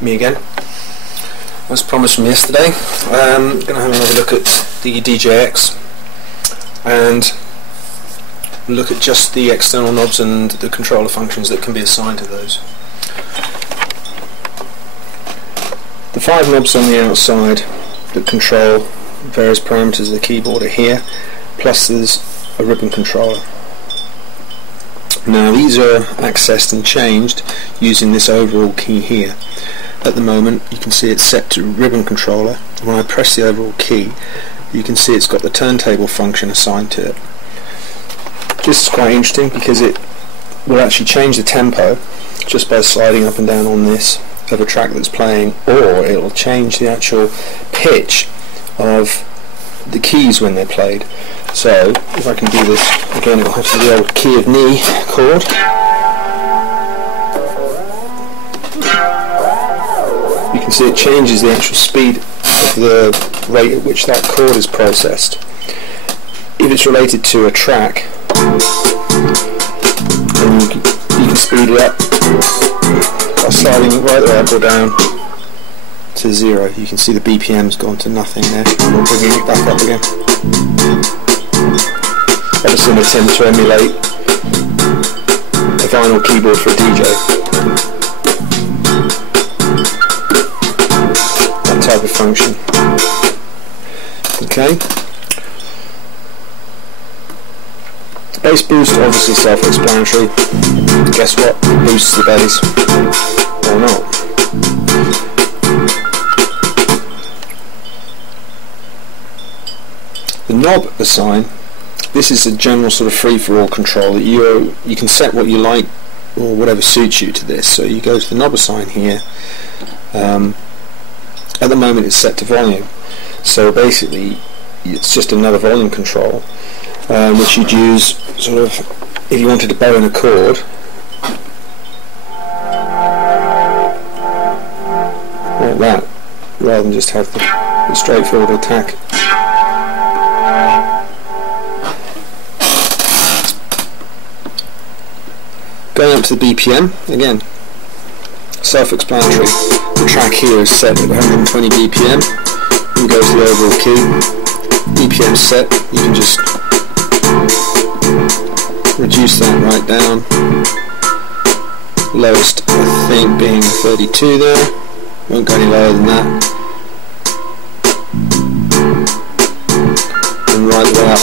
Me again. As promised from yesterday, I'm going to have another look at the DJX and look at just the external knobs and the controller functions that can be assigned to those. The 5 knobs on the outside that control various parameters of the keyboard are here, plus there's a ribbon controller. Now these are accessed and changed using this overall key here. At the moment you can see it's set to ribbon controller. When I press the overall key you can see it's got the turntable function assigned to it. This is quite interesting because it will actually change the tempo just by sliding up and down on this of a track that's playing, or it will change the actual pitch of the keys when they're played. So if I can do this again, it will have to be the old key of knee chord. You can see it changes the actual speed of the rate at which that chord is processed. If it's related to a track, then you can speed it up by sliding it right up or down to 0. You can see the BPM's gone to nothing there. We're bringing it back up again. Obviously an attempt to emulate a vinyl keyboard for a DJ. That type of function. Okay. The bass boost, obviously self-explanatory. Guess what? It boosts the bass. Or not. The knob assign, this is a general sort of free-for-all control that you can set what you like or whatever suits you to this. So you go to the knob assign here. At the moment it's set to volume, so basically it's just another volume control, which you'd use sort of if you wanted to bow in a chord. Like that, rather than just have the straightforward attack. Going up to the BPM, again, self-explanatory. The track here is set at 120 BPM. You go to the overall key, BPM set, you can just reduce that right down. Lowest, I think, being 32 there. Won't go any lower than that. And right the way up.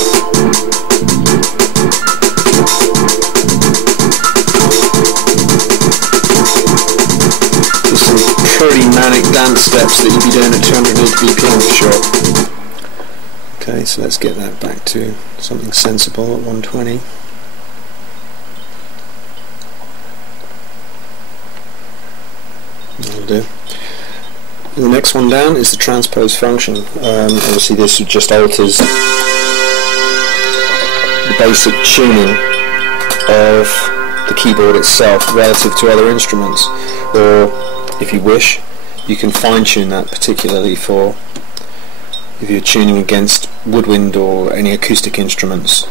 Pretty manic dance steps that you'd be doing at 280 BPM for sure. Okay, so let's get that back to something sensible at 120. That'll do. And the next one down is the transpose function. Obviously this just alters the basic tuning of the keyboard itself relative to other instruments, or if you wish, you can fine-tune that, particularly for if you're tuning against woodwind or any acoustic instruments.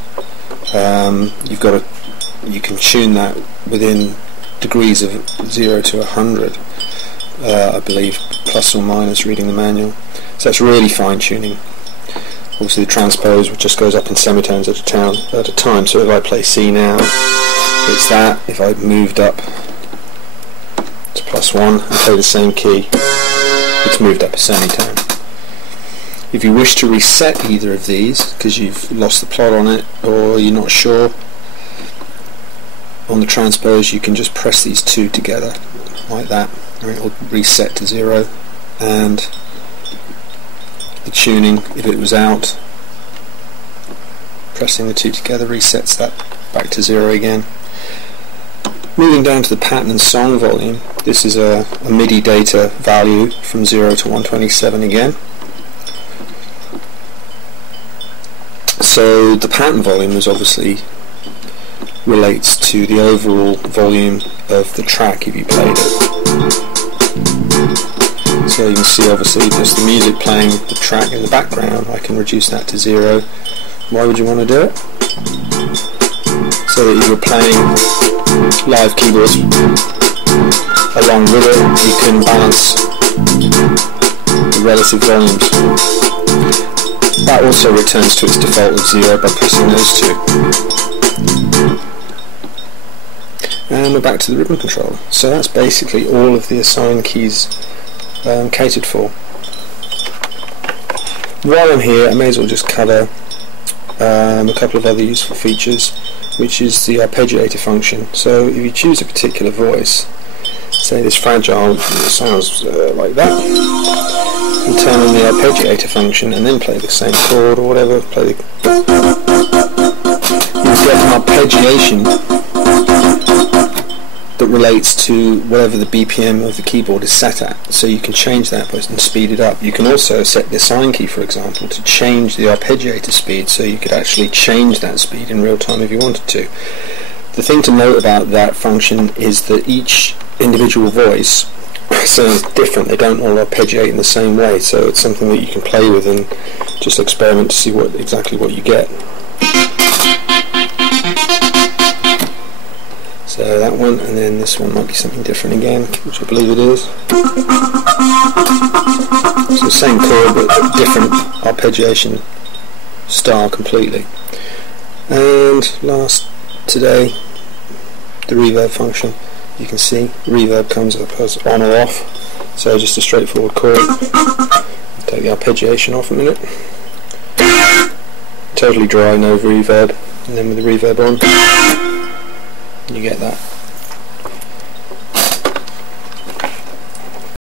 You can tune that within degrees of 0 to 100, I believe, plus or minus, reading the manual. So that's really fine-tuning. Obviously the transpose just goes up in semitones at a time. So if I play C now, it's that. If I moved up to +1 and play the same key, it's moved up a semitone. If you wish to reset either of these because you've lost the plot on it or you're not sure, on the transpose you can just press these two together like that and it will reset to 0, and the tuning, if it was out, pressing the two together resets that back to 0 again. Moving down to the pattern and song volume, this is a MIDI data value from 0 to 127 again. So the pattern volume is obviously relates to the overall volume of the track if you played it. So you can see obviously just the music playing the track in the background. I can reduce that to 0. Why would you want to do it? So that if you're playing live keyboards along with it you can balance the relative volumes. That also returns to its default of 0 by pressing those two. And we're back to the ribbon controller. So that's basically all of the assign keys catered for. While I'm here, I may as well just cover a couple of other useful features, which is the arpeggiator function. So if you choose a particular voice, say this fragile sounds like that, and turn on the arpeggiator function and then play the same chord or whatever, you get an arpeggiation that relates to whatever the BPM of the keyboard is set at, so you can change that and speed it up. You can also set the assign key, for example, to change the arpeggiator speed, so you could actually change that speed in real time if you wanted to. The thing to note about that function is that each individual voice sounds different. They don't all arpeggiate in the same way, so it's something that you can play with and just experiment to see exactly what you get. So that one, and then this one might be something different again, which I believe it is. So same chord but different arpeggiation style completely. And last today, the reverb function. You can see reverb comes up as on or off, so just a straightforward chord. Take the arpeggiation off a minute. Totally dry, no reverb, and then with the reverb on, you get that.